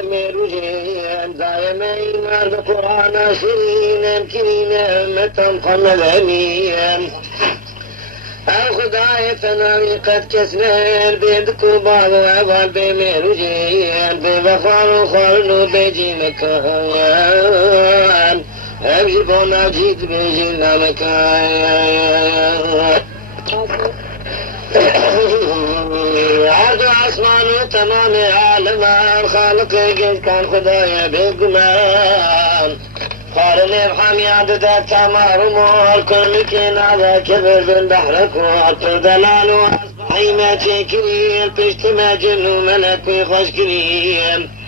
ميروجين دائمين القرآن شيرين كريم متى محمدين الخدايتنا قد كسنين بيدكو بعض أول بميروجين ببخار خارنو بيجي مكان أبجبونا جيد بيجينا مكان عرض عصمان تمام عالم الخالق قد كان خدايا بقمان قارن الحمي عدد التمار مول كل كين على كبر بالبحر كوار دلال وأصبحي ما تكريم بشت ما جنو ملك ويخش كريم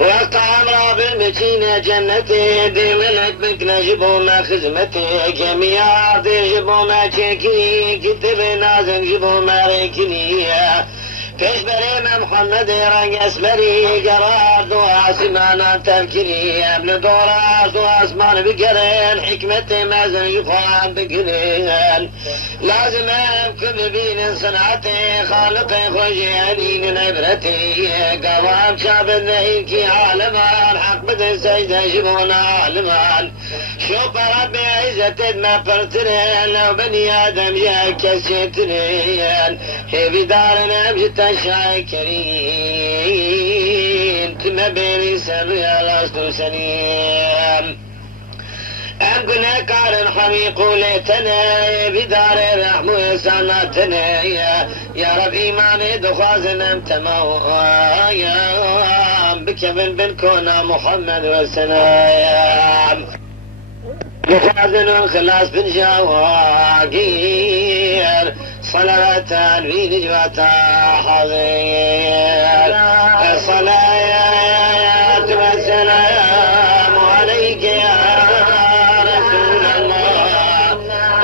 وقع بالمتينة جنتي دي ملك بك نجبو ما خزمتي جميع عرضي جبو ما تكري كتب نازم جبو ما ركني فيش بريم محمد رنگ اسمري قرار دو عاصمان تذكري ابن دورة دو اسمان بقرين حكمتي مازن يخوان بقرين لازم كل بين صنعتي خالقي خوشي علين عبرتي قوام شاب النهيكي عالمان حق بدن سجدة جبونا عالمان شوف ربي عزة ما فرترين لو بني ادم جاء كسيترين هي بدارنا بجتا شاكرين تمبيني سريا لست سليم أم كنا كارن حميق ليتنا بدار رحمه سنتنا يا رب إيماني دخازن أنت مويا بك بن كنا محمد والسلام دخازن خلاص بن جواقير صلاة في نجوة حظير الصلاة والسلام عليك يا رسول الله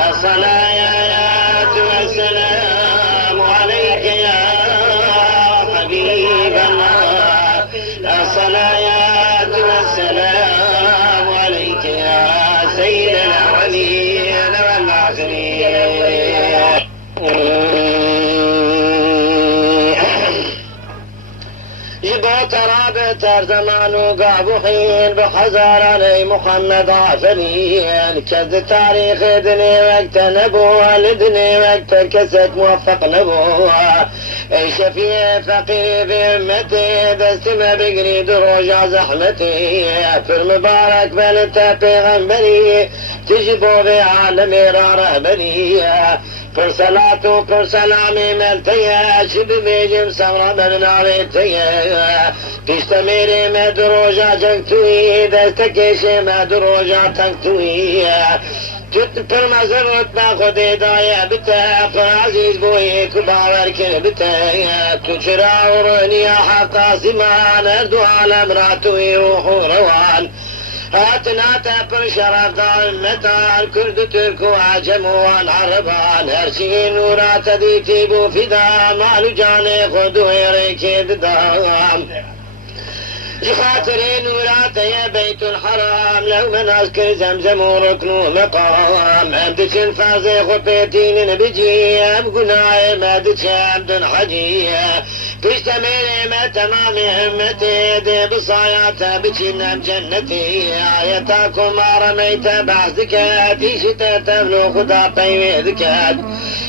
الصلاة والسلام عليك يا حبيب الله الصلاة والسلام عليك يا سيد الأولين والآخرين جبوت رابط زمان وقعبو حين بحزار علي محمد عفرين كذ تاريخ دني وقت نبوة لدني وقت كسك موفق نبوة شفيع فقير بأمتي دست ما بقري دروجة زحمتي في المبارك بلتا بيغنبري تجبو بعالمي رهبني پر صلاة و پر سلامی ملتیا شب بیجم سورا ببناوی تیا پیشت میری میں دروجا جنگ توی دست کشی میں دروجا تنگ توی جت پر مزرت با خود دایا بتا پر عزیز بوی که باور کن بتا تو چرا ورنی حقا زمان اردو عالم را توی روح و روان هاتنا تاكل شرف دار المتان كرد ترك وعجم والعربان هرشي نورا تديتي بو فدا مالو جاني خدو يريكي دام خاطري نورات يا بيت الحرام لو من أذكر زمزم وركن مقام عندك الفازي خطيتين بجي بقناعي ما دتش عبد حجيه تشتمل ما تمام همتي دي بصاياتا بجنة بجنتي آياتكم ما رميت بعزكات شتا تبلو خدا بيوذكات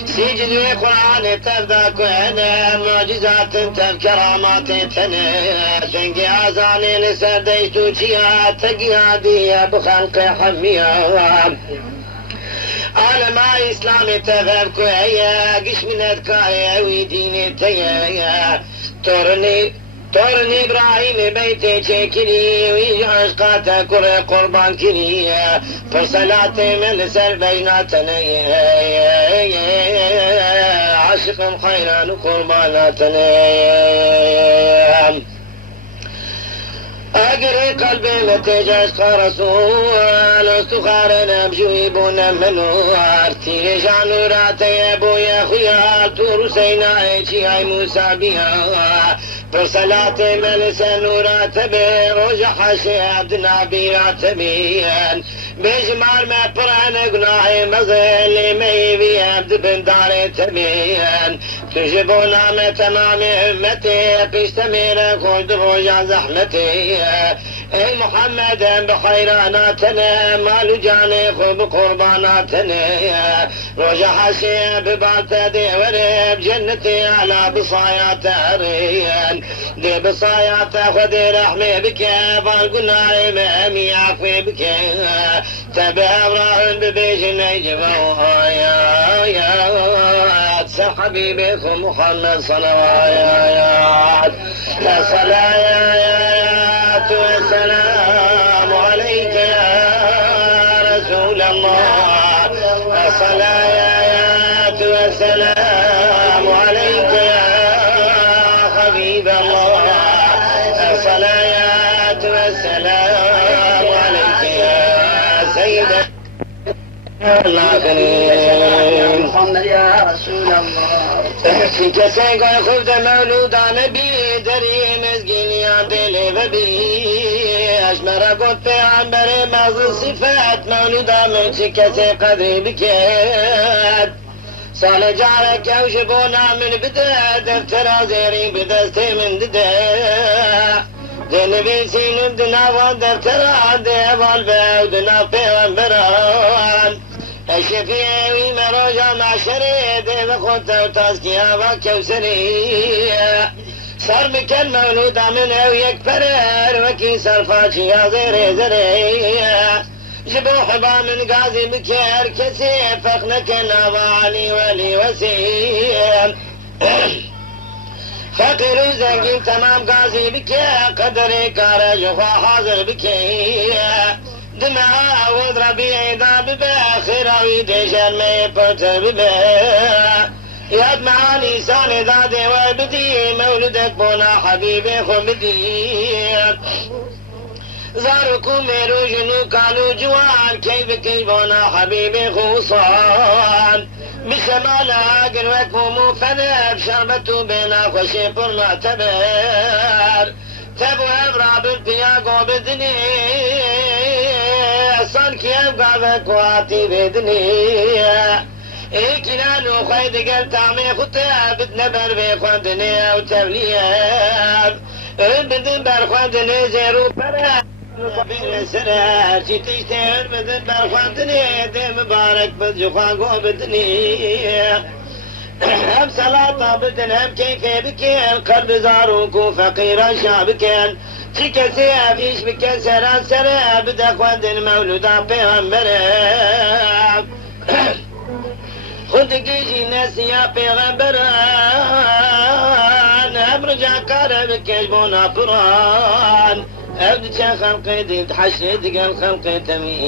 سجد القرآن تبداك أنا معجزات كرامات تنا شنقي عزاني لسديتو جيات تقيادية بخلق حمية عالم إسلامي تفرق هيا قش من أذكاري ويديني تيا تورني إبراهيم بيتي شكري ويجعش قاتا كرة قربان كري فصلاة من سر بيناتنا عاشق خيرا قرباناتنا أقري قلبي متجاش رسول استخارنا بجويبنا منوار تيري شعنورات يا بويا خيار تورسينا ايشي هاي موسى بيها برسلات ملسا نورات بي روجا حاشي عبدنا بيرات بيان بجمال ما بران قناعي مظل ميبي عبد بن داري تبيان تجيبونا من تمام همتي بيستمر خود رجع زحمتي اي محمد بخيراناتنا مال جاني خو بقرباناتنا رجع حسي ببعتدي ورب جنتي على بصايات ريان دي بصايات خذي رحمي بك فالقنا امامي عفوي بك تبع راهن ببيجن يجبوها يا سر حبيبكم محمد صلوات يا صلاة والسلام عليك يا رسول الله يا صلاة والسلام عليك يا حبيب الله يا صلاة والسلام عليك يا سيد محمد يا رسول الله في كسيك خفت مولود نبي دري مسكين يا دلي ببي أشمر قد في عنبر مغز صفات مولودا من كسي قدري بكات صالح جارك يوشبونا من بدا دفتر زيري بدستي من ددا دنبي سينم دنا ودفتر ديوال بودنا پیغمبران الشفيعي مروجا مع شريد بخوت وتاسكيا وكوسري صار مكان مولودا من او يكبرر وكي صرفاتي يا زيري زري جبو حبا من قاضي بكير كسيف فخنك نوالي ولي وسيم فقير زنجين تمام قاضي بكير قدري كارج وخوا حاضر بكير دماء وضربي عيدا بباخر ويدشان ما يبطر ببا ياد معاني ساني دادي وبدي مولدك بونا حبيبي خو بدي زاركم ميروجنو كانوا جوان كيف بونا حبيبي خصان بشمال عاقل وكمو فنب شربتو بينا خوشي معتبر تبو ابرا بالبياقو بدني صان كيف قابك واتي بدني كنانو خيد قل تعمي خطاب بتنبر بيخوندني او تبلياب بدن برخوندني زيرو برا صبير سنة شي تشتهر بدن برخوندني دي مبارك بجخواقو بدني هم سلاطة بدن هم كيفي بكين قلب زاروكو فقيرا شابكين شي كسيف ايش بكين سرا سرا بدا خواندن مولودا بيغمبرا خود گیجی نسیا پیغمبران هم رجع کار بکش بونا قرآن ابد چه خلقی دید حشد گل خلقی تمیز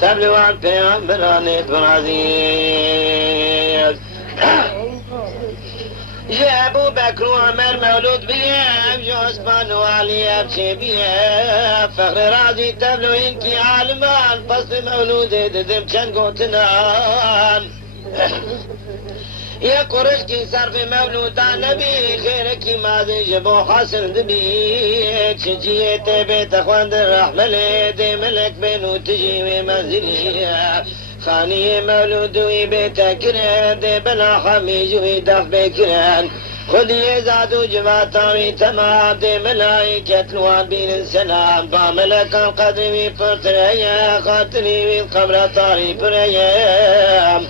تبلو عن پیغمبران ادبر عزیز جاء ابو بكر وعمر مولود بيام جو عثمان وعلي ابشي بيام فخر راضي تبلو انكي عالمان فصل مولود ددم كان قوتنان يا قرش كي صار في مولود نبي خيرك ما جبو حسن دبيك شجيت بيت اخوان الرحمة ليدي ملك بينو تجي منزلي خاني مولود ويبيت كرد بلا حميج ويدف بكران خذ يزادو جماعتي تمام دي ملايكة الوان بين السلام باملك القدر ويفرطريا خاطري والقبر طاري فريا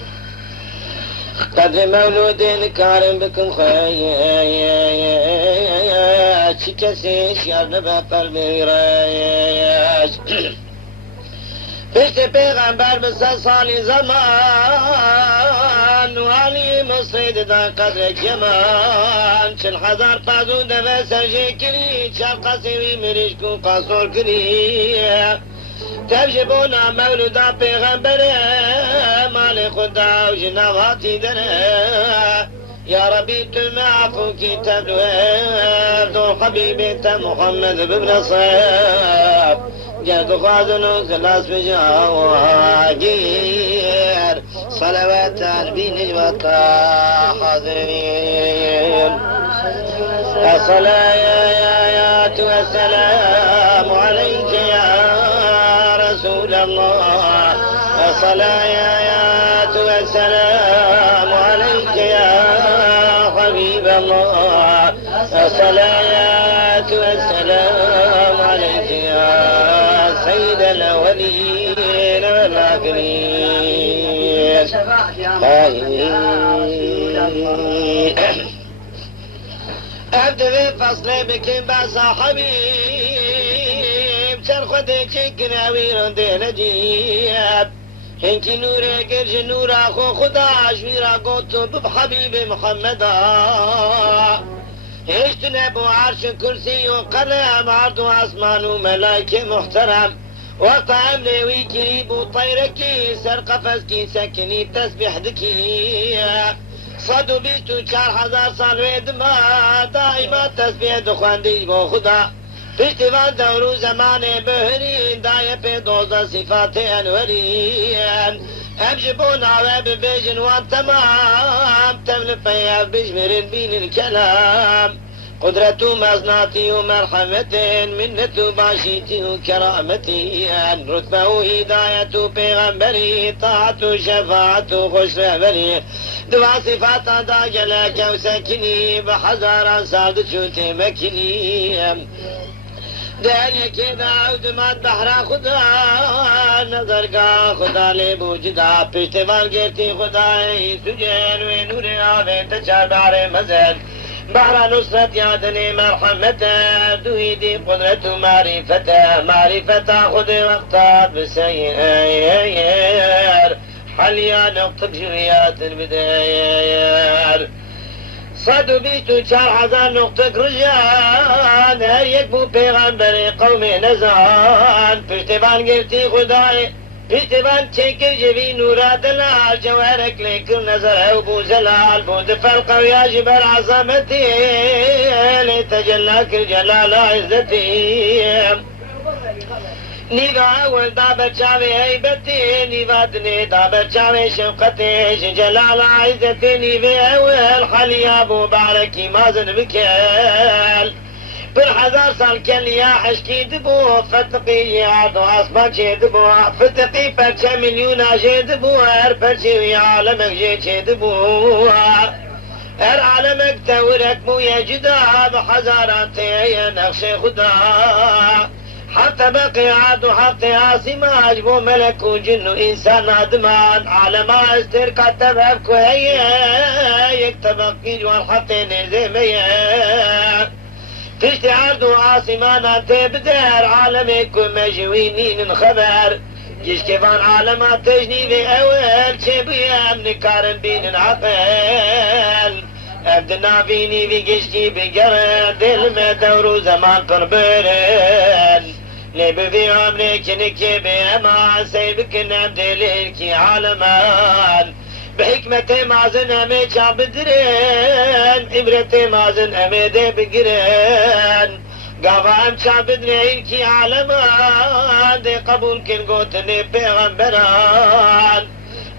قدر مولود كارم بكم خياش شكسيش يرنب قلبي رايش پشت پیغمبر بسه سالی زمان وعلی مصید دا قدر جمان 40,000 پازون دفع سرجه کری چل قصیوی مریش کن قصور کری تبجبونا مولودا پیغمبر مال خدا و جنواتی دره يا ربي تمعفو كتاب دو حبيبي محمد بن صيب جاد خازنو خلاص بجاواجير صلوات البي نجوة حاضرين الصلاة والسلام عليك يا رسول الله الصلاة والسلام الصلاة والسلام عليك يا سيد الأولين والآخرين. أبدأ بفصل بكم بصاحبي بشرخدك كناوي رندي نجيب هنكي نوري قرج نور أخو خدا شويرا قوتو بحبيب محمد هشتنا بو عرش كرسي وقلم عرض أسمان وملايكة محترم وقت عملي ويكريب وطيركي سر قفزكي سكني تسبح دكي صدو بيتو 4000 سال ويدما دائما تسبح دخوان دي بو خدا فشتوان دورو زمان بهرين داية في دوزة صفات أنورين أمجبون عواب بيجن وان تمام تملف فيها بجمرين بين الكلام قدرة مزناتي ومرحمة منة باشيتي وكرامتي رتبة هداية بيغمبري طاعة شفاعة خش رهبري دعا صفات داجلك وسكني بحزارا صارت شوتي مكني داني كده عود ما بحر خدا نظر کا خدا لے بوجدا پشتوان گرتی خدای سجن و نور آوے تچار بار مزل بحر نصرت یادنی مرحمت دویدی قدرت معرفت معرفت خود وقتات بسير حليا نقطب جريات البداير صدو بيتو 4000 نقطة رجال هيك بو پیغمبر قوم نزان پشتبان گرتی خدای پشتبان چکر جوی نورا دلال جوهرک لیکر نظر او بو زلال بو دفرق و یاجبر عظمتی لتجلا کر جلال عزتی نیوا اول دا بچاوے عیبتی نیوا دنے دا بچاوے شفقتی جلال عزتی نیوے اول حلیا بو بارکی مازن بکل پر 1000 سال کلیا حشکی دبو فتقی عادو عصبا چه دبو فتقی پر 6 ملیون آجه دبو هر پر چه عالمک جه چه دبو هر عالمک تورک مو یجدا بحزاران تیه نقش خدا حتى بقي عاد حتى عاصمة عجبو ملك وجن وإنسان عدمان على ما استر كتب أبكو هي يكتبقي جوان حتى نزي ميا تشتي عرض عاصمان أنت بدار عالمك مجوينين خبر جيش كيفان عالمات تجني في أول شبيا من كارن بين العقل أبدنا فيني بقشتي بقرن دل ما دورو زمان قربرن لب في عمرك نكي بأما سيبك نبد لك عالمان بحكمة مازن أميك عبدرن عبرة مازن أميد بقرن قافا أم شعبدرن كي عالمان دي قبول كن قوتني بغمبران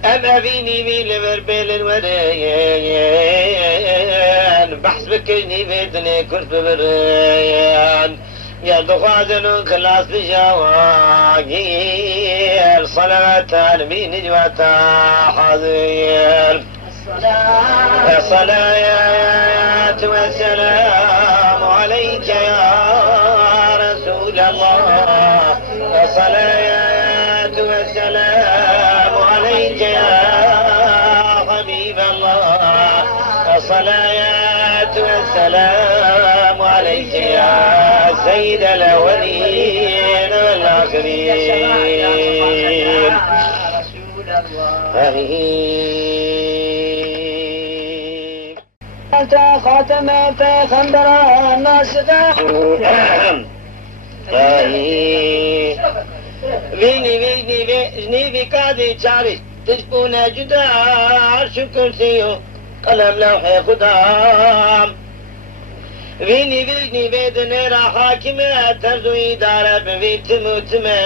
أم أفيني بي لبربيل الوريان بحسبك جني بيدني كرت ببريان يا دخوازن خلاص بجواقير صلاة بين نجوة حاضر الصلاة والسلام عليك يا رسول الله الصلاة والسلام عليك يا حبيب الله الصلاة والسلام عليك يا سيد الأولين والآخرين أنت خاتم پیغمبر الناس ويني بكادي چاري تشبونا جدا عرش كرسيو قلم لوح خدام ويني بيدني را حاكمة ترزو إدارة ببيت متمة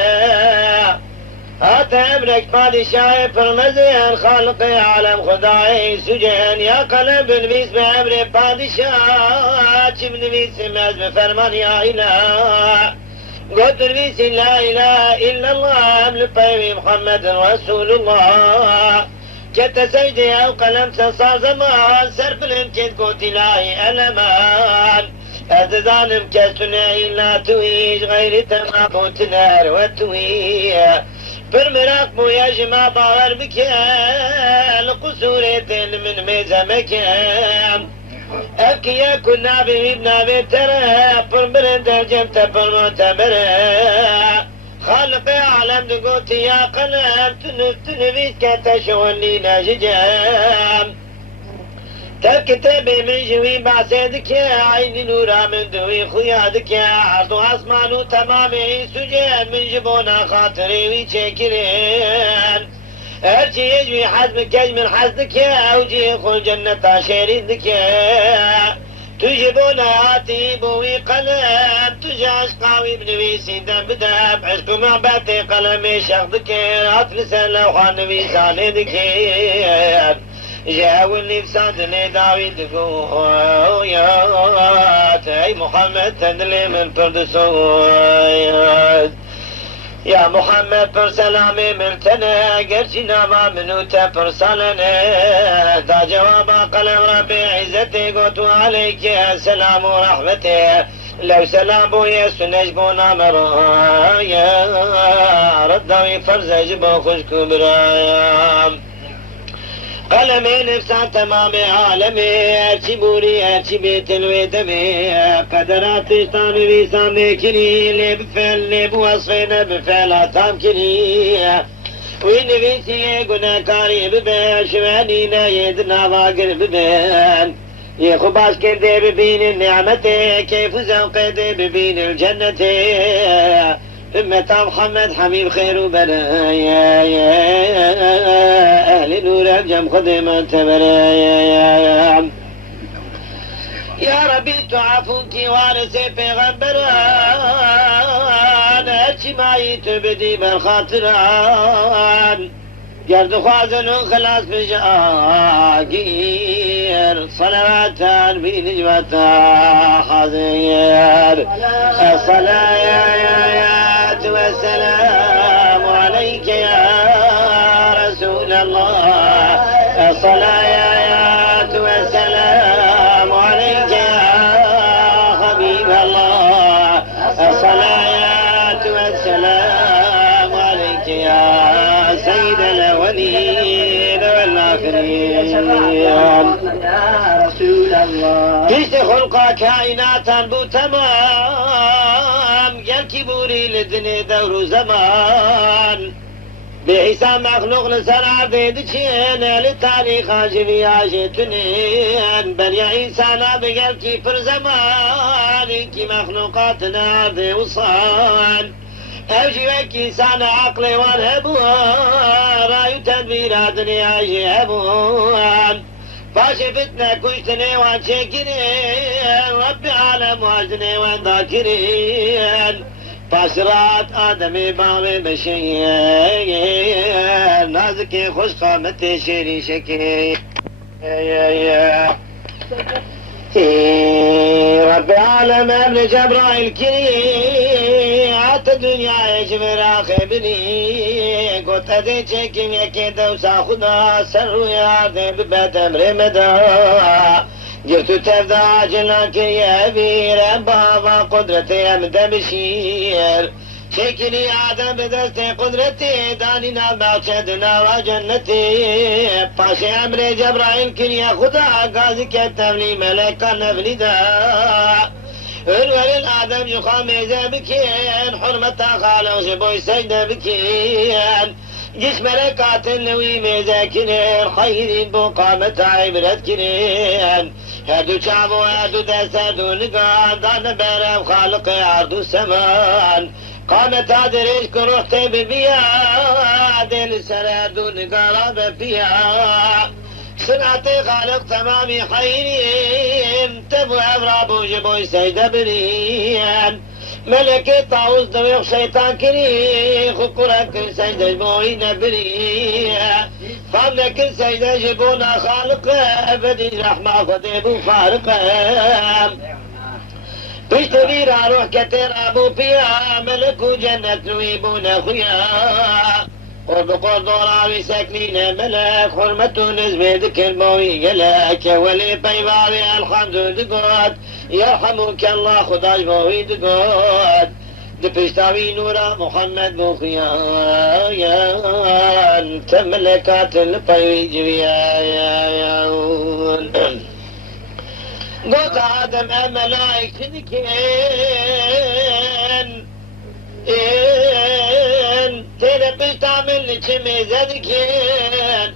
هات أمرك بادشاہ فرمزين خالق عالم خداي سجن يا قلب نبيس بأمر بادشاہ چب نبيس مزم فرمان يا إله قد نبيس لا إله إلا الله أمل بيوي محمد رسول الله كت سجدي أو قلم تصار زمان سرف الانكد قوت إلهي ألمان أتظالم كسنعي لا تويش غير تمام تنار وتوي برمراق مو يجمع باور بك القصورة من ميزمك أبكي كنا بابنا بترى برمرن درجم تبر خالق عالم دقوتي يا قلم تنفيس كتشوني ناججام تكتبي من جوي بعسيدك يا عيني نورا من دوي خيادك يا عرض عصمان تمامي سجان من جبونا خاطري ويشكرين ارجي يجوي حزمك من حزنك يا اوجي خل جنة شريدك يا تجيبونا آتي بوي قلم تجي عشقاوي بنوي سيدان بداب عشق معباتي قلمي شخدك أطلسا لوحان نوي سالدك جاولني بسادني داوي دقويات اي محمد تدلي من فردسويات يا محمد پر سلامي ملتنا قرشنا ما منو تفر سالنا دا جوابا قلم ربي عزتي قوتو عليك السلام ورحمته لو سلامو يسو نجبونا مرايا ردوي فرز جبو خشكو برايا قلمي نفسان تمام عالمي ارشي بوري ارشي بيت الويدمي قدرات اشتاني بيسامي كني لي بفعل لي بوصفين بفعل عطام كني وين بيسي قنا كاري ببين شوانينا يدنا واقر ببين يخو باش كده ببين النعمة كيف زوقه ببين الجنة أمة محمد حبيب خير وبرايا يا أهل نور أبجم خدمة برايا يا ربي تعافوك وارسي في غبران أرشي معي تبدي بالخاطران جرد خوازن خلاص بجاقير صلواتان بنجوة حزير الصلاة والسلام عليك يا رسول الله الصلاة والسلام عليك يا حبيب الله الصلاة والسلام عليك يا سيد الأولين والآخرين يا رسول الله تشت خلقا كائناتا بو تمام قال كبوري لدني دور زمان بحساب مخلوق لسر عبيدشين للتاريخ عجبي عجتنين بني إنسانا بقال كيفر زمان كي مخلوقاتنا عرضي وصان أوجي وكي سانا عقلي والهبوان رايو تدبير عدني عايشي هبوان باشي فتنة كشتني وانشكرين ربي عالم واجدني وانذاكرين باشرات آدمي بامي بشيين نازكي خوش قامتي شيري شكي ربي عالم ابن جبرائيل كريم عطا دنيا يجبر آخي بني قلت ادي چكم يكي دوسا خدا سر ياردي ببت امر مدا جرتو تفدا عجلان كريا بير بابا قدرتي امد بشير شكلي آدم بدستي قدرتي دانينا مقصدنا وجنتي باشي امر جبرائيل كريا خدا قاضي كتبلي ملكا نفلدا انور الادم يقام بكين حرمة خالو جبوي سيدة بكين جيش ملكات اللوي مذاكرين خيرين بقامة عبرت كرين هدو شعبو هدو دست هدو نقان دان برم خالق عرض السمان قامت عدريش كروحت ببيا دل سر هدو نقان بفيا صنعتي خالق تمامي خيرين تبو أبرابو جبوي سيدة بريان ملك طاوز دويق شيطان كري خكرة كل سيدة جبوي نبريان فامنا كل سيدة جبونا خالق أبدي رحمة خديبو خارق بيشتبير روح كتير أبو فيها ملك جنة نويبونا خويا قرب قرد راوي ساكنين ملاك حرمته نزمي ذكر بوي قلاك ولي بيباري الحمد دقود يرحمك الله خداش بوي دقود دبشتاوي نورا محمد بوخيان تملكات البيوي جبيان قلت آدم أملايك ذكين ترى بتعمل لشمي ذكين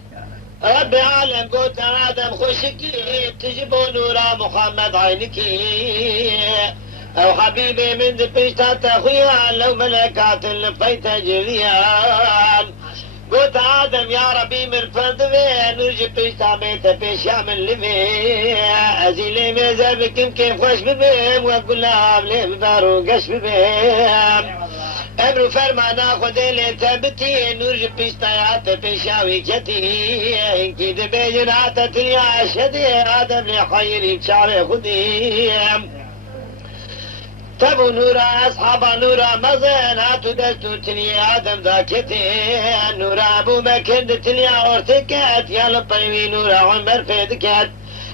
رب عالم قلت آدم خشكي تجيبوا نورا محمد عينكي أو حبيبي من دبشتات أخويا لو ملكات لفيت جريان قلت آدم يا ربي من فضلين نرجي بيشتا بيتا بيش يعمل لمي أزيلي ميزابكم كيف خوش ببيم وأقول لها بلي بدارو قش ببيم أمرو فرما ناخد اللي تبتي نرجي بيشتا ياتا بيشاوي كتي إنكي دبيجن عتا تريا شدي آدم لي خيري بشعري خديم تبو نورا أصحاب نورا مزين هاتو دستو تنيا آدم ذاكتين نورا أبو بكر دتنيا أورتكت يا لطيوي نورا عمر فيدكت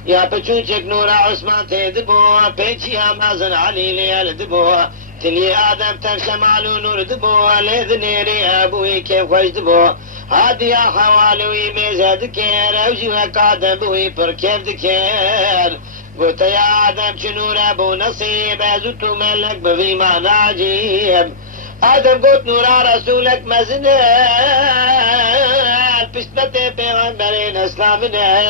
يا بچوچك نورا عثمان تدبو بيچي يا مازن علي ليال دبو تنيا آدم ترشمالو نور دبو لذنيري أبوي كيف خوش دبو هادي يا حوالوي ميزة دكير أوجوك آدم بوي پر كيف دكير قلت يا آدم شنور أبو نصيب أزدت ملك بفي معنى عجيب آدم قلت نورا رسولك مزنات بسنة پیغمبرين اسلامنا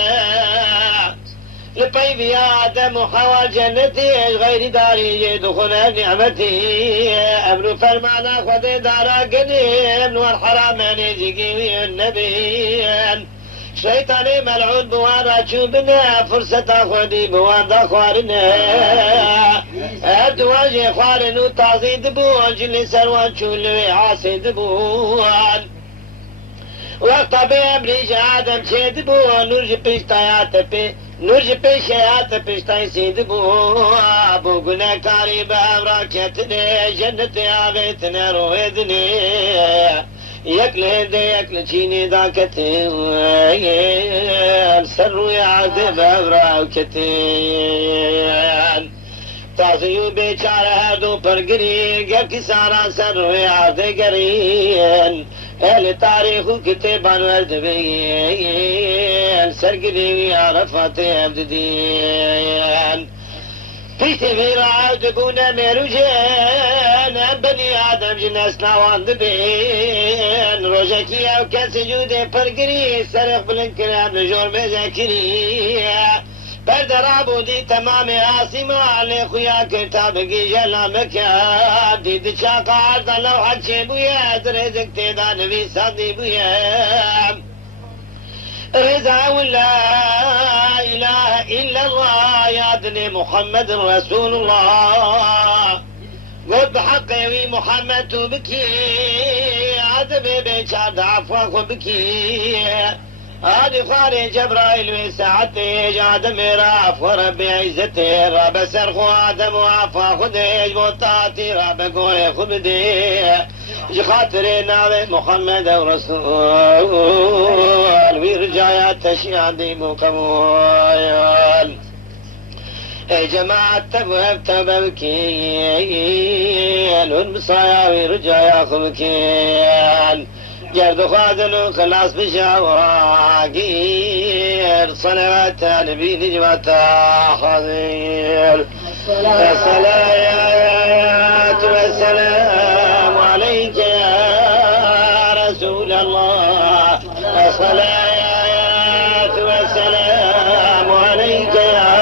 لبي في آدم وحوال جنتي غير داري دخل نعمتي أمر فرمانا خذ دارا قديم نور حرامين زيقي النبي شيطاني ملعون بوانا شوبنا فرصة أخواني بوانا خوارنا أدواجي خوارن وتعزي دبوان جلي سروان شولوي عاصي دبوان وقتا بأمري جادم شي دبوان نرجي بيشتايات بي نرجي بيشيات بيشتاي سي دبوان أبو قنا كاري بأمراكتني جنتي عبيتنا رويدني يكل هندي يكل چيني دا كتين سرو يعذب أبراو كتين تازيو بيچار هردو پر گرين گر كسانا سرو يعذب گرين اهل تاريخو كتبان ورد بيين سرگريوي عرفات عبددين پیشتی میرا عودبونا مروجين بني آدم جناس ناوان دبين روجاكي او كاسي جودي پرگري سرق بلنكرام نجور مذاكري بردر عبودي تمام عاصمة علي خويا كتابكي جلا مكان ديد شاقا عرضا لو حد شي بويا درزك تيدا نبي صادي بويا رضا ولا إله إلا الله يا دني محمد رسول الله قد بحقي محمد بكي عذبي بيشاد عفوك وبكي هادي خاري جبرائيل وساعتي جاد ميراف وربي عزتي رب سرخو آدم وعفا خديج موتاتي رب قوي خبدي خاطري ناوي محمد ورسول ويرجع يا تشيادي مكمول اي جماعة تبوهب تبكين والمصايا ويرجع يا خبكين جرد خادن خلاص بشاواقير صلوات نبي نجمة حضير الصلاة والسلام عليك يا رسول الله الصلاة والسلام عليك يا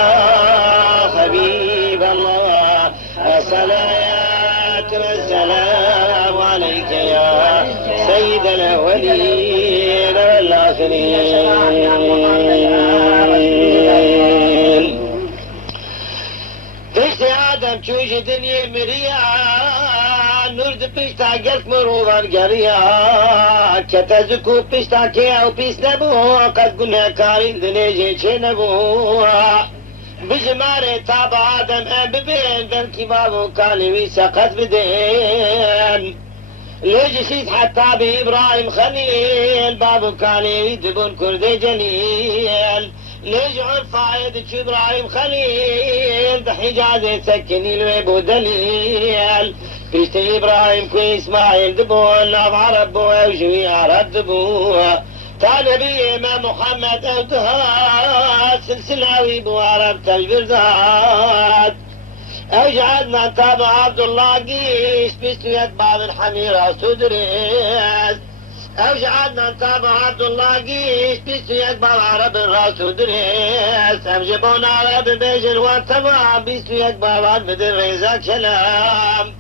حبيب الله الصلاة والسلام عليك يا سيد الأولين والآخرين بيشتي آدم چوش دنيا مريا نورد بيشتا قلت مروضا قريا كتزكو بيشتا كيا وبيس نبو قد قلنا كارين دنيجي چه نبو بجماري تاب آدم ببين بلكي بابو كالوي سقط بدين ليش جيت حتى بإبراهيم خليل بابو كان يدبون كردي جليل ليش عرفايدك إبراهيم خليل بحجازي سكني الويبو دليل بيشت إبراهيم كوي إسماعيل دبون ناب عرب وجوي عرب دبون تانبي ما محمد أوتها سلسلاوي بو عرب تجبرزات أجعلنا تابع عبد الله قيس بيستو يتبع من حميرة سدريس أجعلنا تابع عبد الله قيس بيستو يتبع عرب الراس ودريس أمجبون عرب بيجر واتبع بيستو يتبع عرب بدر ريزاك شلام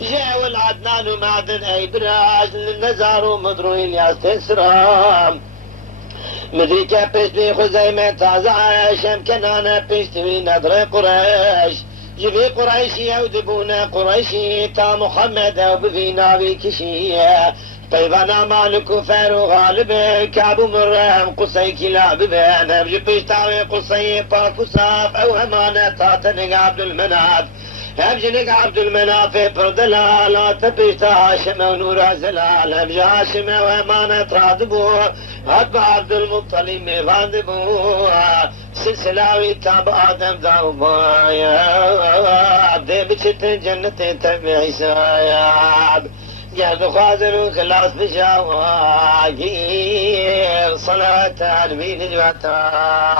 جاء العدنان ومعدن أي براج للنزار ومدروين يستسرام مدري كابستي خزيمة تازع شم كنانا بيستوي نظر قريش جبي قريشي أو دبونا قريشي تا محمد أو بفينا بكشية طيبانا مالك فارو غالب كعب مرهم قصي كلاب بنا بجبش تعوي قصي باكو صاف أو همانة تاتنق عبد المناف همجنق عبد المناف بردلا لا تبش هاشم ونور زلال همج هاشم وهمانة رادبو هدب عبد المطلب مفاندبو سلسلاوي تاب آدم داوما يا عبدي بشت جنة تبعي ساياب قلب خاضر وخلاص بشاواقير صلاة على نجمة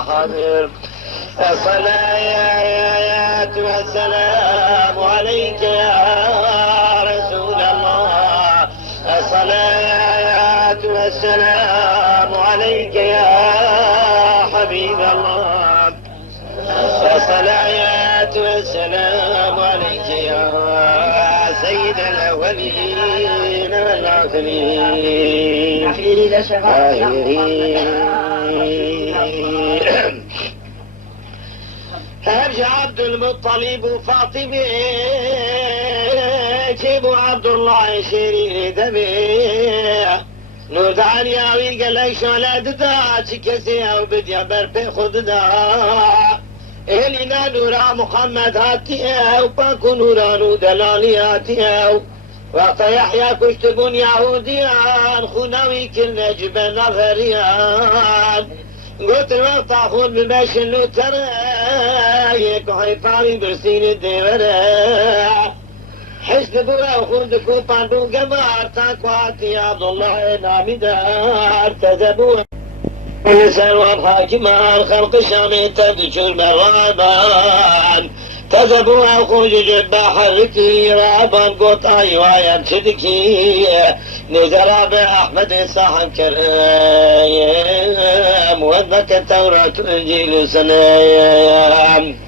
حاضر الصلاة والسلام عليك يا رسول الله الصلاة والسلام عليك يا حبيب الله الصلاة والسلام عليك يا سيد الأولين والآخرين هرج عبد المطلب وفاطمة جيبوا عبد الله شرير دمي نور دعني قال لك شولاد دا شكسي او بدي بربي خد دا إلينا نورا محمد هاتي وباكو نورانو دلالي هاتي وقت يحيى كشتبون يهوديان خناوي كل نجب نظريان قلت الوقت أخذ بمشي اللوتر يكو حيفاوي برسين الدورة حسن بورا وخوند كوباندو قمار تاكواتي عبد الله نامي دار تذبوه ونسأل والحاكمان الخلق الشامي تبدشوا المرابان تذبوها وخوج جبا حركي رابان قوت ايوايا شدكي نزل بأحمد صاحب كرام وذك التوراة الانجيل سنام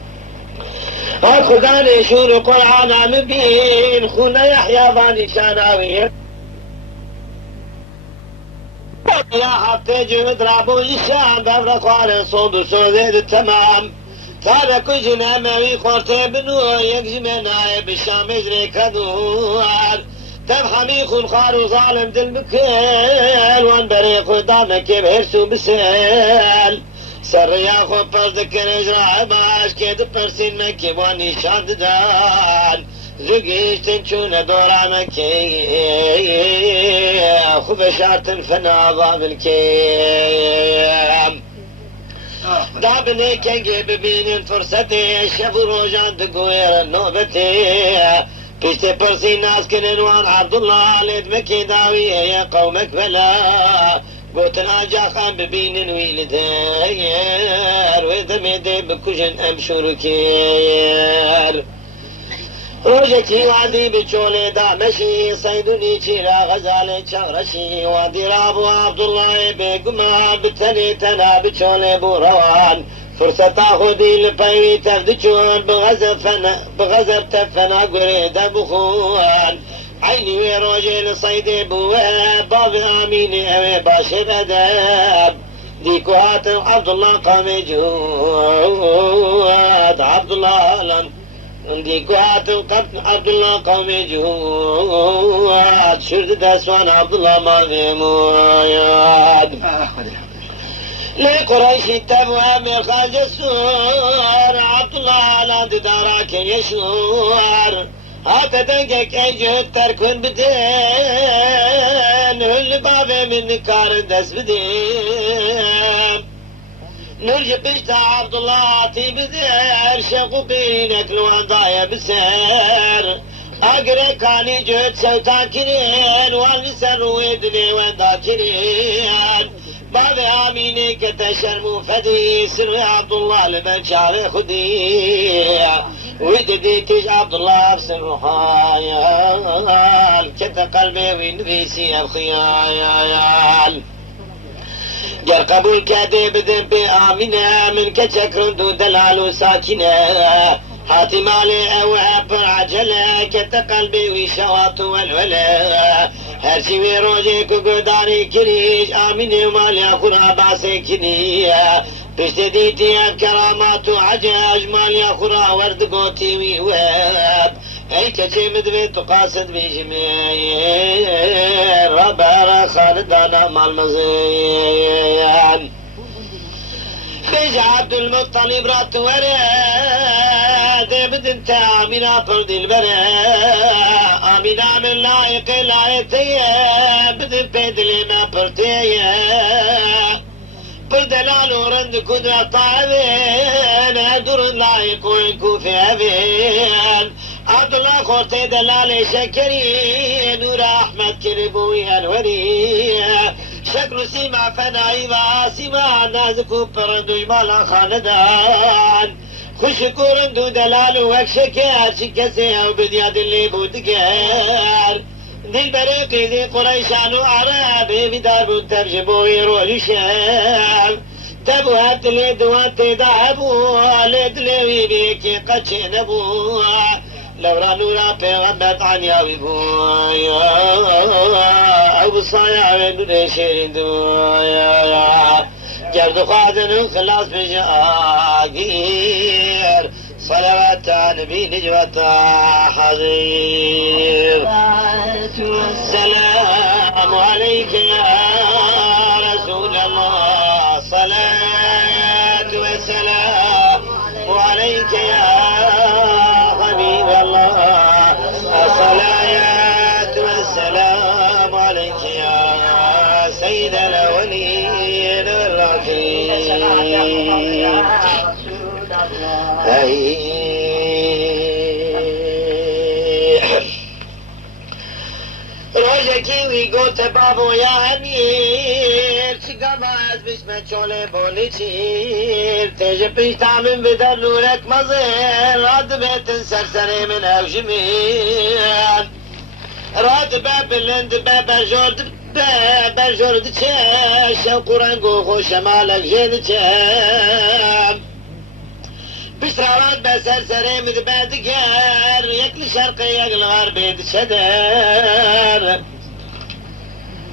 خداني شور قرآن مبين خونا يحيى باني شاناوي يا حتى جهد رابو الشام بابر قوان صود سوزيد التمام تارك جنامي خورتي بنور يكجمي نايب الشام يجري كدوار تبحمي خون خارو ظالم دل بكيل وان بريق دامك بهرسو بسيل سر يا خو پردكر اجرا باش كد پرسين مكي واني شاند دان زوجيشتن چون دورا مكي خو بشارت الفنا ضاب الكيم دابني كنجي ببين فرصتي شافو روجان دقوير النوبتي بيشتي برسين ناس كننوان عبد الله لد مكي داوي يا قومك بلا قلت الحاجة خان ببين ويلدير ويدمي دي بكوجن أمشور كير روجتي وادي بچولي دامشي صيدوني چيرا غزالي چارشي وادي رابو عبد الله بقما بتني تنا بچولي بوروان فرصة خودي لبايوي تفدچون بغزب تفنا قريدا بخوان عيني ويروجي لصيدي بواب باب اميني اوي باشي بداب ديكو هاتم عبد الله قامي جواد عبد الله لن ديكو هاتم عبد الله قامي جواد شرد داسوان عبد الله ماغي موياد لقريش التبوى من خارج السور عبد الله لا داراك يشور هات دنگك ايجهد تركن بدين هل بابي من كار دس بدين نرجع بيشتا عبد الله تبدر شقو بينك لوان ضايا بسر اقري كاني جهد سوتان كرين والنسر ويدني وين ذاكرين بابي اميني كتشرمو فدي سنوي عبد الله لمن شعري خدي وددي تيج عبد الله بسن رحايا كت قلبي وينبيسي الخيال جر قبول كادي بدن بي آمنة من كتشكرن دو دلال ساكنة حاتي مالي اوهب عجلة كت قلبي وشواط والولا هرشي ويروجي كقداري كريج آمنة مالي اخرى باسي كنية بشت ديتي بكرامات وعجاج مالي اخرى ورد قوتي ويواب اي كتشي مدبي تقاصد بجميع ربارة خالدانا مع المزيان بيج عبد المطلب رات ورد بدن تامنا فرد البراء امنا من لايق لايتي بدن بيد لما برتي بردلال ورند كدرة طاوين ادر لايق وينكو في ابين عبد الله خورتي دلال شكري نور احمد كربوي انوري شكل سيما فناي واسما نازكو برندو جمالا خاندان خوش كورندو دلال وكشكر شكسي او بدياد اللي بودكر دل برقي ذي قريشان وعربي بدار بنترجمو يروح شام تبو هات لي دوات ذهبو لدلوي بيكي قد شنبو لو رانورا پیغمبر عنيا ويبو ابو صايع وينو شيرين دو جرد خادن خلاص بجاقير صلوات نبي نجوة حضير السلام عليك يا رسول الله صلاة وسلام عليك يا حبيب الله الصلاة والسلام عليك يا سيد الأولين والآخرين روزکی وی گوت بابو یا امیر چگماز بشم چوله بولی چیر تیج پیشتا من بدر نورک مزیر راد بیتن سرسره من اوشمین راد بلند برجورد چه شوق رنگو خوش مالک جد چه بشرارات بسر سري مذباد قار يكل شرقي يقل غربي دشدر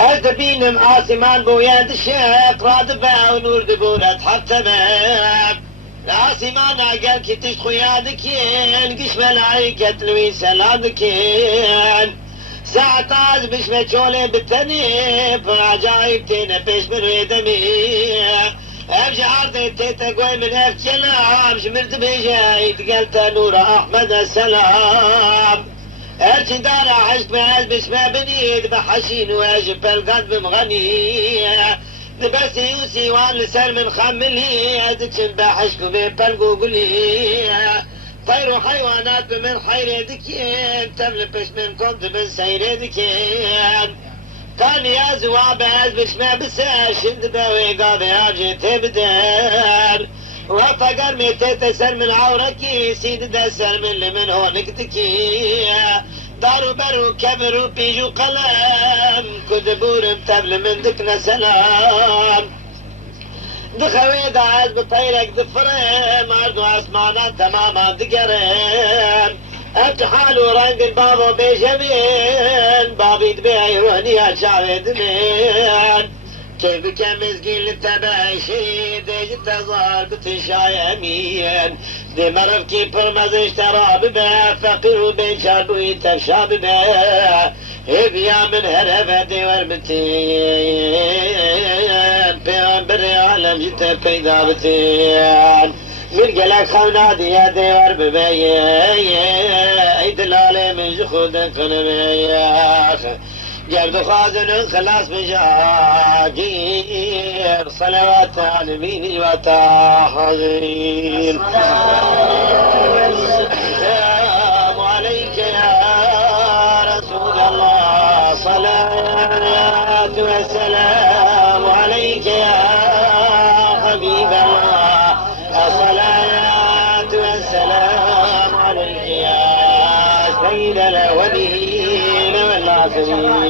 أزدبين عاصمان بوياد الشيق رادبا ونور دبورات حتى باب العاصمان عقل كي تشتخو يادكين قش ملايكة لوي سلامكين ساعة عاز بش متشولي بالتنيب عجايب تينا بيش من دمي امشي عرضي تيتا قوي من افتلام شمرت بجاي تقلت نور احمد السلام ارشي دارا عشق بهز بشما بنيد بحشين واجب القلب مغني نبس يوسي وان لسر من خملي ادكشن بحشكو بيبلقو قولي طير حيوانات بمن حير دكين تملبش من كنت من سير دكين كان يا زواب بش ما بساش دباوي قاضي عاجي تبدر وفقر ميتي تسر من عوركي سيد دسر من اللي من هونك تكي دارو برو كبرو بيجو قلم كدبور متبل من دكنا سلام دخوي دعاز بطيرك دفرم عرضو اسمانا تماما دقرم اتحال ورنق البابا بيجمين بابي دبيعي وهني شعبي دمين كيف كان مسكين تبعشي ديج تظهر بتشاي امين دي مرفكي برمز اشترى ببا فقير وبين شربو يتفشى ببا هبيا من هرفة دي ورمتين بيغمبر عالم جتا بيدا بتين من قلق خونادي يا ديور ببايا اي دلالي من بيج خود قلبيخ جرد خازن خلاص بجاجير صلوات على مين وتحضير السلام عليك يا رسول الله صلاة والسلام عليك يا حبيب الله الصلاة والسلام عليك يا سيد الأولين والآخرين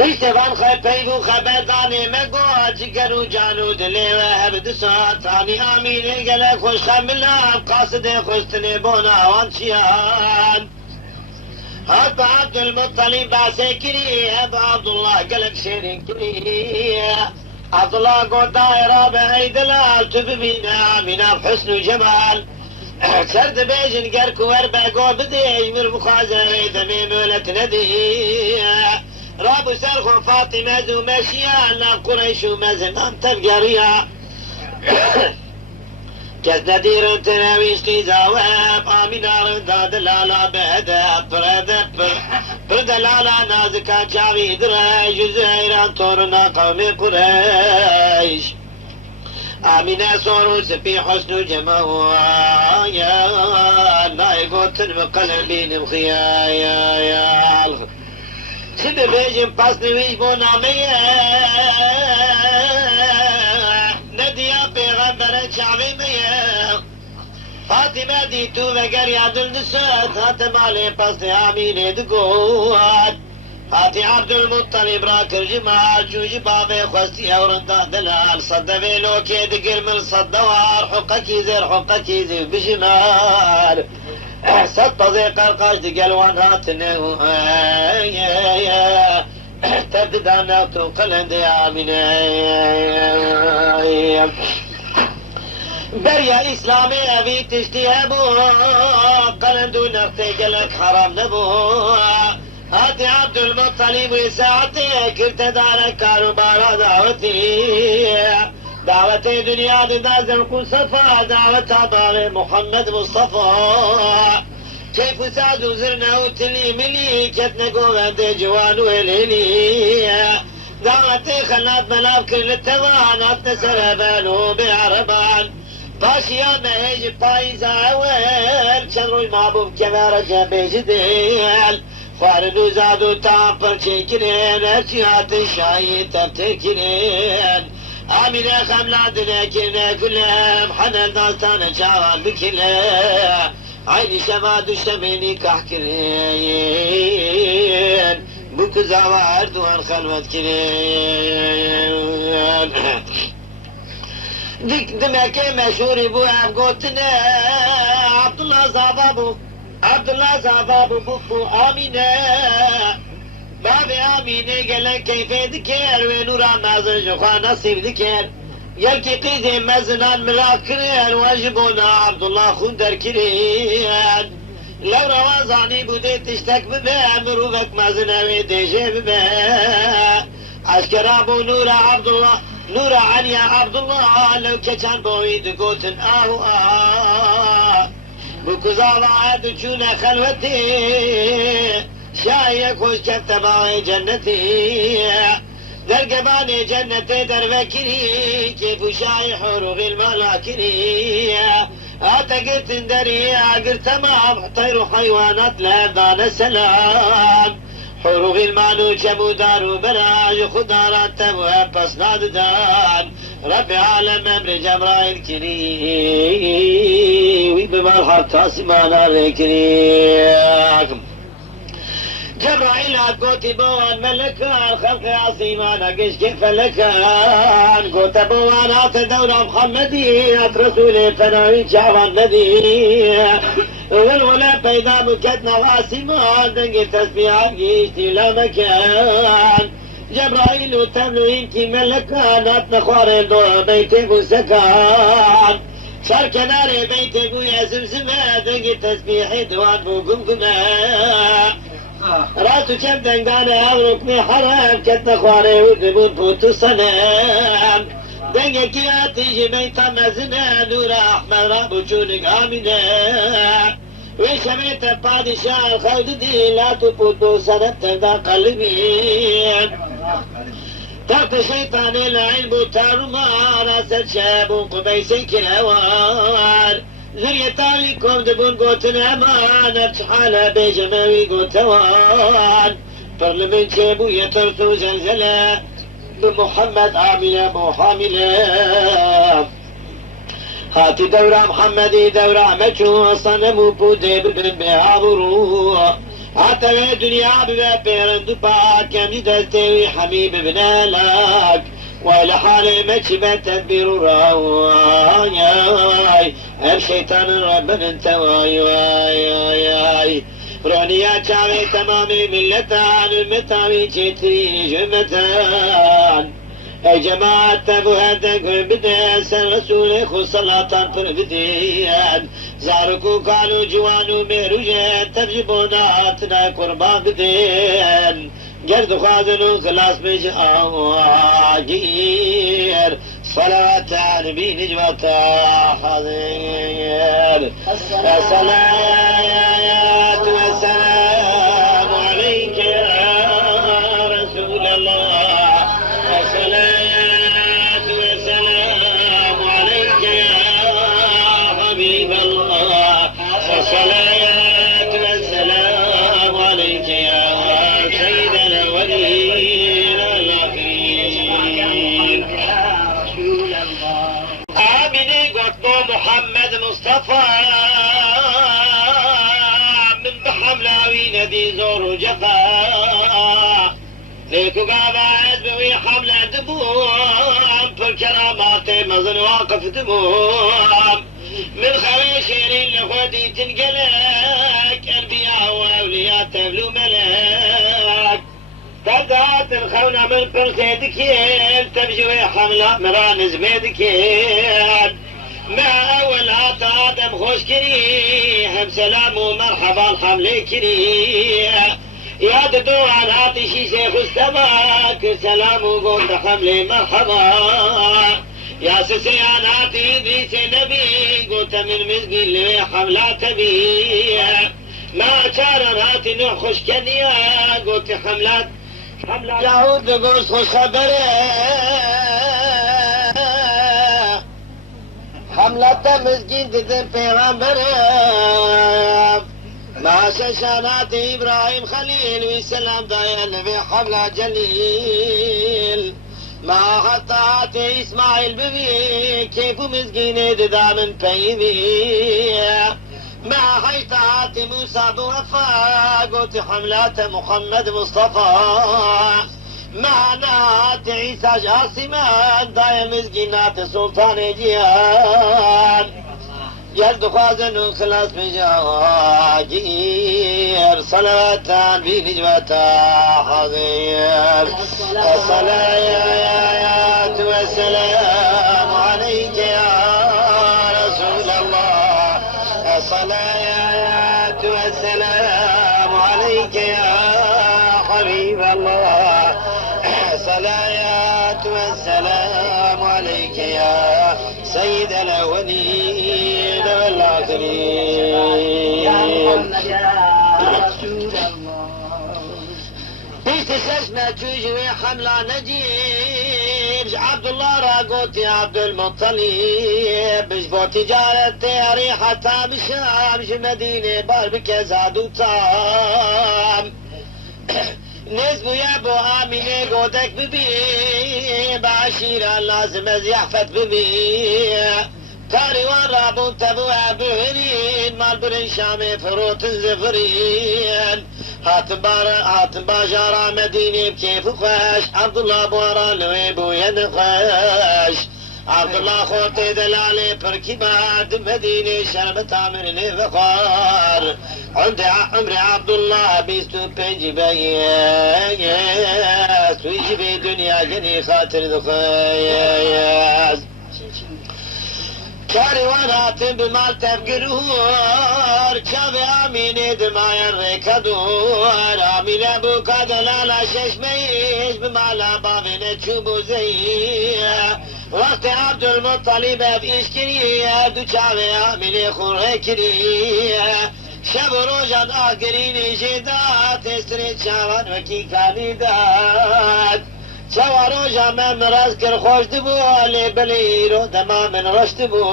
پشتوان خواهی پیگو خبردانه مگو جگر و جانو دلی و هبد ساعتانی آمینه گله خوش خملام قاصد خوشتنه بونا وانشیان هاد با عبدالمطلب باسه کری هب عبدالله گلک شیرین کری عبدالله قول دائره بعی دلال تو ببینه آمینه بحسن و جمال سرد بیجن گرک و وربگو بدیج مر مخازه دمی مولت ندیه رابو سرخو فاطمة ذو مشيا لا قريش مزنان تبقريا كز ندير تناويش قيزاواب آمنا رندا دلالا بهدا برد لالا نازكا جاوي دراج زيران طورنا قوم قريش آمنا صورو سبي حسن جماويا لا يقوتن بقلبي نمخيا يا الخ خد بیجم پس نویش بو نامه ندیا پیغمبر چاوی میه فاطمه دی تو وگر یادل نسد هات مالی پس آمینه دگواد فاتی عبدالمطلب را کرجی مال چوجی بابه خوستی اورنده دلال صد ویلو که دگر من صد دوار حقکی زیر حقکی زیر بجمال صد طزي قرقاش دقلوان هاتنه تبدأنا تنقلن دي آمنه بريا إسلامي أبي تشتيهبو قلندو نغتي قلك حرام نبو هاتي عبد المطلب وساعتي كرت دارك كاروبارا دعوتي دعوة دنيا دازم كل صفا دعوة باب محمد مصطفى كيف سعدوا زرنا وتلي ملي كتنا قوة جوان وليلي دعوة خلات ملاب كل التوان اتسر بالو بعربان باشيا مهيج بايزا اول شنروي معبوب كبارك بيجديل فاردو زادو تامبر چكرين ارشيات الشاي تبتكرين آمینه خملادنه کنه کلم حنل داستان چاوان بکله عینی شما دشتمینی که کرین بو کزاوه اردوان خلوت کرین دمکه مشهوری بو هم گوتنه عبدالله زابابو بو آمینه باب آمینه گلن کیفه دکر و نورا نازن جخوا نصیب دکر یلکی قیده مزنان مراق کرن واجبونا عبدالله خون در کرن لو روازانی بوده تشتک ببه مروفک مزنه و دیجه ببه اشکرابو نورا عبدالله نورا عنیا عبدالله لو کچان بوید گوتن آهو بکزاوا عدو چونه خلوتی شايك وش كتباي جنتي در قبان جنتي در فكري كيف شاي حروغ الملاكري اعتقدت دري اقر تمام طير حيوانات لهذا السلام حروغ المعنو جبو دارو براج خدارات تبوه بس ناددان رب عالم امر جبرائيل كري وبمرحب تاسمانا لكري جبرائيل قوتي بوان ملكان خلق عصيمان اقش كيف لكان قوت بوان عط دولة محمدي عط رسول فناوين شعبان ندي والولا بيضا مكتنا واسمان دنقي تسبيحات قيشتي لا مكان جبرائيل تملوين كي ملكان عط نخوار دور بيتك وسكان صار كناري بيتك ويا زمزمة دنقي تسبيحي دوان بو قمقمة راتو كم دنگانه او ركن حرام كتنا خواره ودبون بوتو صنم دنگه كياتي جميتا مزنه نور احمد رابو چونك آمينه وشميت البادشاه الخالدي لا تفوتوا سنة ذا قلبي تحت شيطان العلم ترمى راس شاب قبيس كلاوان ذرية تاريكم دبون قوتنا ما نفس حالة بجماوي قوتوان برلمان شابو يترسو زلزلة بمحمد عاملة محاملة هاتي دورة محمدي دورة مجو صنمو بودي ببن بعبرو عتبه دنيا ببيرن دبا كم دستوي حبيب بنالك وإلى حال مجبة تدبير راوي الشيطان ربنا انتواي رونيا شاوي تمامي ملتان المتاوي جيتري جمتان اي جماعة ابو هدك بدس الرسول خو صلاة فرقدين زاركو قالوا جوانو ميروجين تبجبوناتنا قربان بدين قرد خازنو خلاص بجاوagir صلوات على نبي نجمة حاضر الصلاة والسلام عليك يا رسول الله الصلاة والسلام عليك يا حبيب الله الصلاة والسلام عليك يا سيد الأولين والآخرين آمني قطب محمد مصطفى من بحملاوي ندي زور جفا ليكو قابا عزبوي حملة دموم پر كرامات مزن واقف دموم من خواشيرين لخودي تنقلك انبياء واولياء تبلو ملك تبدأت الخونة من فرسيدكين تبجوي حملة مرانز بيدكين مع اول عطا آدم خوش كري هم سلام ومرحبا الحملة كري يا ددو عن عطشي شيخ السماك سلام وقلت حملة مرحبا يا سسي عن عطي ذيس نبي قلت من مزقي اللي حملة تبي ما كان عطي نخش كنيا قلت حملات يهود قلت خوش خبره حملة مسجد ذي پیغمبره مع شاشانات إبراهيم خليل والسلام دايل في حملة جليل مع حطات إسماعيل ببي كيف مسكين ددا من بيبي مع حيطات موسى بوفا قلت حملات محمد مصطفى مع نات عيسى جاسمان دايل مسكينات سلطان جيان جلد خازن خلاص بجاوagir صلاة بنجمة حاضر الصلاة والسلام عليك يا رسول الله الصلاة والسلام عليك يا حبيب الله الصلاة والسلام عليك يا سيد الأولين والآخرين يا محمد يا رسول الله استسلسنا تجري حملة نجيب عبد الله راقوتي عبد المطلب بجبو تجارة ريحة بالشام مدينة باربك زادو طعام نسبو يا ابو آميني قودك ببي بعشيرة لازم يحفت ببي تاري ورابون تبو ابوهرين مال برن شامي فروت الزفرين هاتم باجارة مدينة بكيف خوش عبد الله بورا لويبو ينخش عبد الله خوتي دلالي بركي بعد مدينة شربت عمرني فخار عندي عمري عبد الله بيستو بنجي بياس ويجي بي دنيا جني خاطر دخياس كاري واناتم بمال تفقرور كابي اميني دمايا ريكادور امين ابو كادلالا ششميش بمالا بابين تشوبو زي وقت عبد المطلب بإشكري دو كابي اميني خور هكري روجان آگرین جدات استری چاوان وکی کالیدات چوا روجا من مراز کر خوش دبو لی بلی رو دما من رشت بو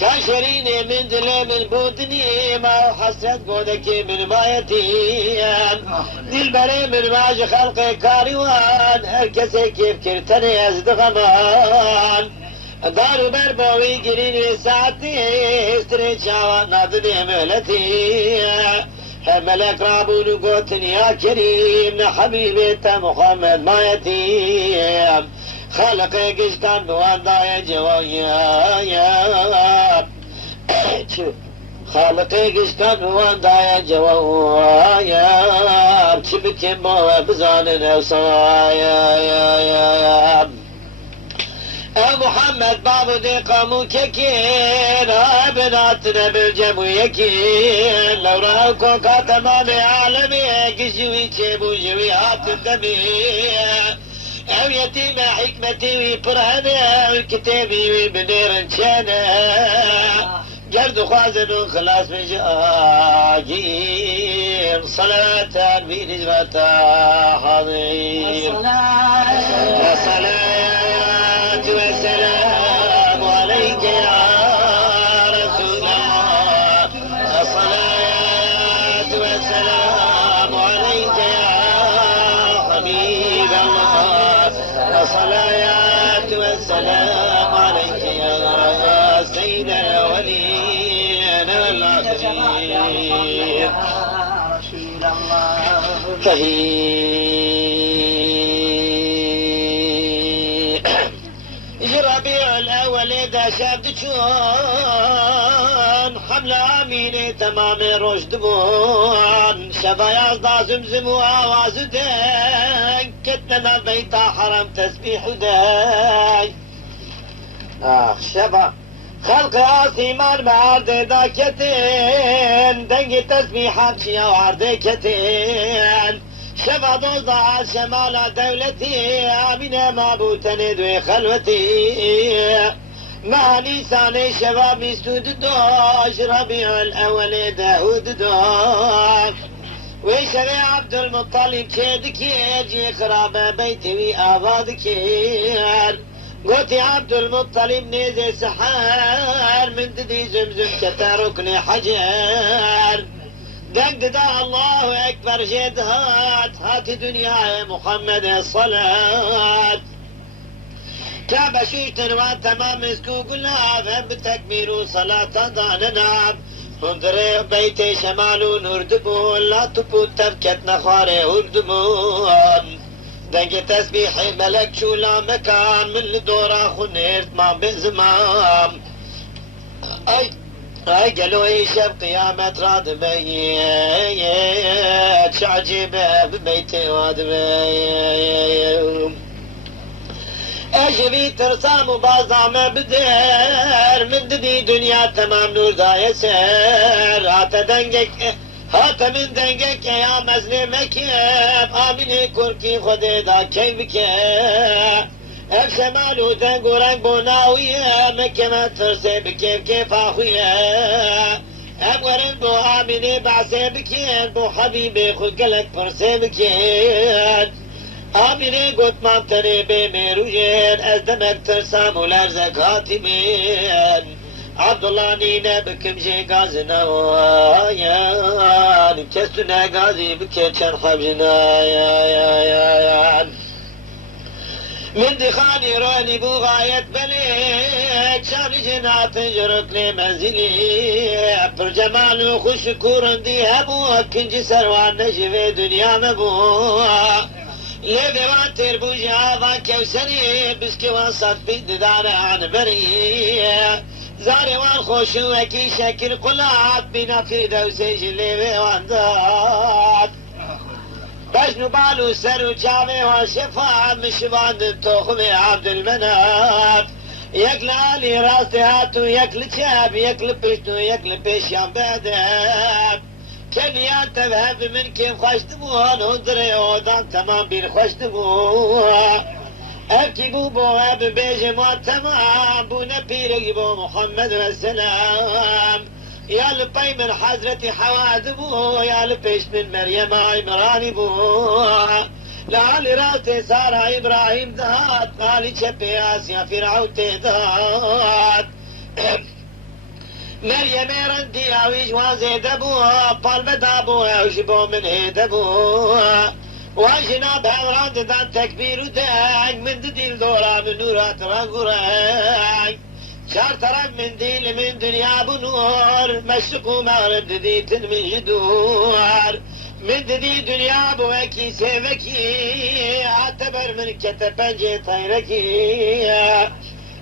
كاشرين من دل من بودني ما حسرت قودك من مايتين دل بري من ماج خلق كاريوان هركسي كيف كرتني ازد غمان دارو بربوي قرين وساعتي استري شاوان نادني مهلتي ملك رابون قوتني يا كريم حبيبي محمد مايتين خلق قشتان بواندا جوايا خالق قشتان بواندا جوايا بكم بزان نوصايا محمد بابو دي قامو كيكين بناتنا بالجمو يكين لو رأوكو كاتمام عالمي قشوي تشيبو جويات الدمي او يتيم حكمتي ويبرهنا والكتابي وبنير انشانا جرد خازن خلاص من جاجيم صلاة في نجمة حاضر الصلاة والسلام عليك يا رسول الله الصلاة والسلام عليك يا حبيب الله الصلاة والسلام عليك يا سيد الأولين والآخرين رسول الله ربيع الأول إذا شاب تشون حملة أمينة تمام رشد بون شبا يصدع زمزم وآواز داي كتنا بيتا حرم تسبيح داي شبا خلق آسيمان بعرض داكتين دنگ تسبيحات شيا وعرض كتين شبا ضوضع شمال دولتي آمين معبوتني دوي خلوتي مع نيسان شباب يسود دوش ربيع الأول داود دوش ويشري عبد المطلب كيدكير جي خراب بيتي وآباد كير قوتي عبد المطلب نيزي سحار من ددي زمزم كتاركني حجر دقدا الله أكبر جدهات هاتي دنيا محمد الصلاة كعبة شوشتن وتمام مسكو قلنا فهم بتكبير صلاة ضاننا هندري بيتي شمال نردبون لا تبو تبكت نخاري هردمون دنگ تسبيحي ملك شو لا مكان من الدورة خنيرت ما بزمام اي قالوا يشب قيامة راد بيت شعجيبه ببيتي واد بيت اجري ترسام وبازام بدر من ددي دنيا تمام نور دا يسر هات دنگك هات من دنگك يا مزلمك آمين كركي خده دا كيفك اب شمالو دنگو رنگ بوناوية مكما ترسي بكيف كيف اخويا اب ورن بو آمين بعسي بكين بو حبيبي خود قلق فرسي بكين آمینه گوتمان تره به میروین از دمک ترسام و لرزک هاتیمین عبدالله نینه بکم جه گاز نواین کستو نگازی بکه چند خبجناین من دخانی روانی بو غایت بلیک شان جنات جرک لی منزلی پر جمال و خوش کورندی هبو کنج سروان نجوه دنیا مبو لبوان تربوج هذا كوسري بسكوان صد بيد دار عن بري زاري خوشو وكي شكر قلات بنا في دوسيج لبوان داد بشنو بالو سرو جامي وشفا مشوان توخمي عبد المناف يكل علي راسي هاتو يكل شاب يكل بشتو يكل بيشان بعدب كان يتذهب من كيف خشتموها هندري ودان تمام بين خشتموها ابكي بوبو اب بيجي ما تمام بو نبيرك بو محمد والسلام يا لبي من حضرة حواد بو يا لبيش من مريم عمران بو لا لرات سارة إبراهيم دات مالي شبي آسيا فرعون تدات مريم رندي اوي جوازي دبوها قلب دابوها وجبو من هيدبوها وجناب هوران دان تكبير وداق من ديل دورا من نورات رانقراق شار طرق من ديل من دنيا بنور مشرق ومغرب دديت من جدور من ددي دنيا بوكي سيفكي اعتبر من كتبنجي طيركي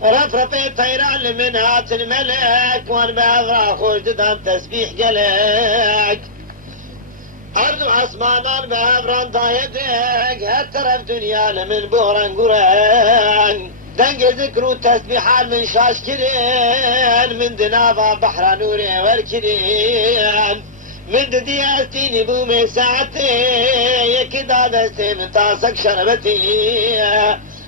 رفرفي طيران من هات الملك وان بأغرى خوش ددان تسبيح قلق أرض عسمانان بأغران ضايدك هر طرف دنيا لمن بوران قران دنگ ذكر تسبيحان من شاش كرين من دنابا بحر نوري وركرين من ددي أستيني بومي ساعتي يكدا دستي من تاسك شربتي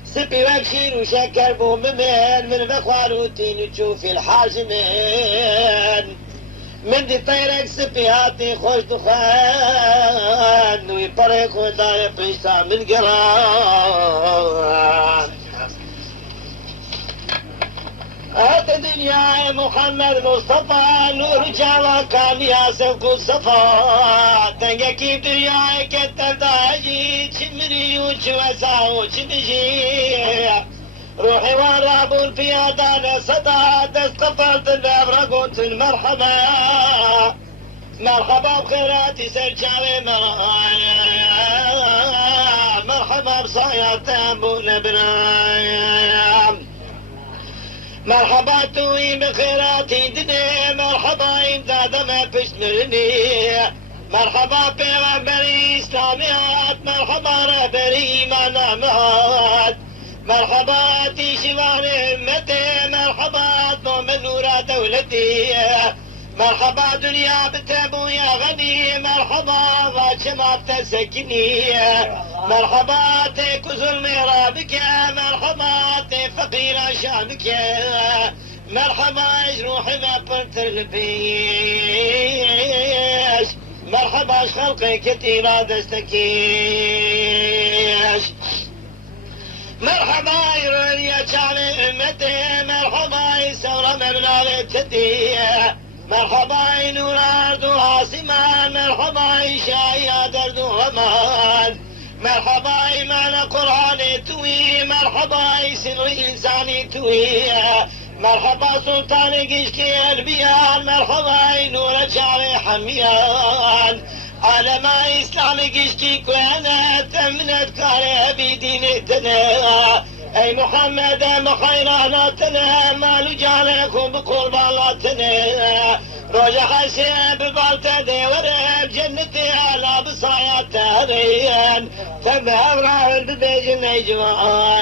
سبي وكشير وشكر بوممين من بخواروتين وتشوف الحاجمين من دي طيرك سبي هاتي خوش دخان ويطريق ودايق بيشتا من قران هات دنيا محمد مصطفى نور جاوا كان ياسف الصفا تنجكي دنيا كتب داجي تشمري وتشوسا وتشمجي روحي وراب البيادة صدى دستقفلت الباب قلت المرحبا مرحبا بخيراتي سرجاوي مرحبا بصايات ابونا بنايم مرحبا توي بخيراتي دنيا مرحبا امداد ما بشمرني مرحبا بغبري اسلاميات مرحبا رهبري ايمان امات مرحبا تيشوان همتي مرحبا ضمن نورا دولتي مرحبا دنيا بتابو يا غني مرحبا غاشمات تسكني مرحبا تيكو ظلمي رابك مرحبا تي فقير شانك مرحبا روحي ما قلت البيش مرحبا خلقي كتيرا دستكيش مرحبا يرون يا شعبي امتي مرحبا ثورة مبنى التدي مرحبا نور ارض عاصمان مرحبا شايا درد غمان مرحبا ايمان قرآن توي مرحبا سر انساني توي مرحبا سلطان قشكي البيان مرحبا نور شعبي حميان عالم اسلام قشكي كوانا تمنت كاره بدينتنا اي محمد مخيراناتنا مالو جالكم بقرب اللهتنا روجا حسين ببالتا ديورا بجنتي على بصايات تهرين تبهر ببيجن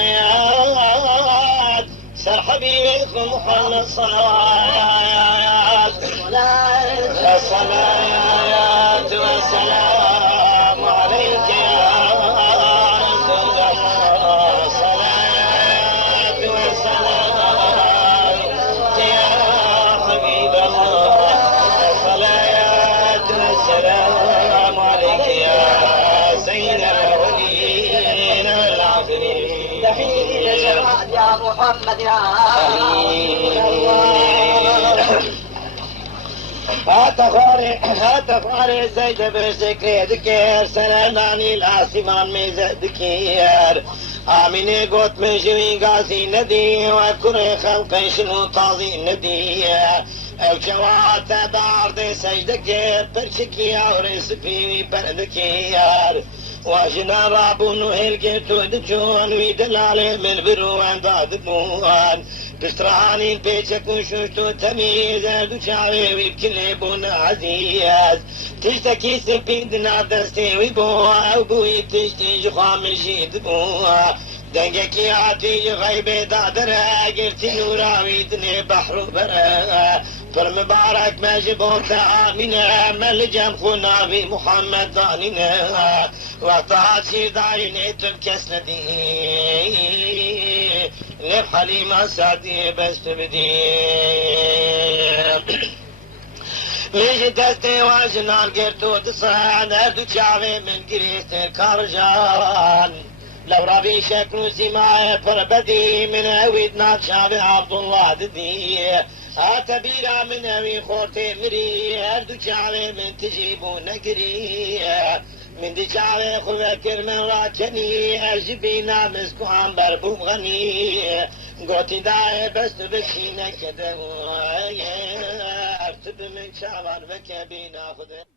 اجوات سر حبيبكم خلص صلوات الصلاة والسلام عليك يا رسول الله الصلاة والسلام يا حبيب الله الصلاة والسلام عليك يا سيد الأولين والآخرين يا محمد يا هاتفاري زيد برسكي ذكير سلاماني الاسمان ميزة ذكير آميني قوت من جوي قاسي ندي وكري خلقي شنو طازي ندي الجوات بعرض سجدكير برشكي عوري سفيني بردكير واجنا رابون وهلقيت ودجون ويدلالي من بروان ضادبون بستراني البيتك وشوشتو تميز دوشاوي ويبكلي بونا عزيز تشتكي سبين دنا دستي ويبوها او بوي تشتي جخام الجيد بوها دنگكي عاتي غيبي دادرها قرتي نورا ويدني بحر برا فالمبارك ما جبوت آمنا ملجم خونا في محمد داننا وقتها شداري تبكس ندي لب حليمة سعدي بس تبدي مش دستي واجنال قرتو تصان اردو شعبي من قريستر كارجان لو ربي شكلو سماعي فربدي من اويد ناب شعبي عبد الله ددي هاتبيرا من اوي خورتي مري اردو شعبي من تجيبو نقري من دي شعبي خذكر من راكني اجبينا مسكو عنبر بوم غني قوتي داعي بس بشينا كده ارتب من شعبان بكبينا خذ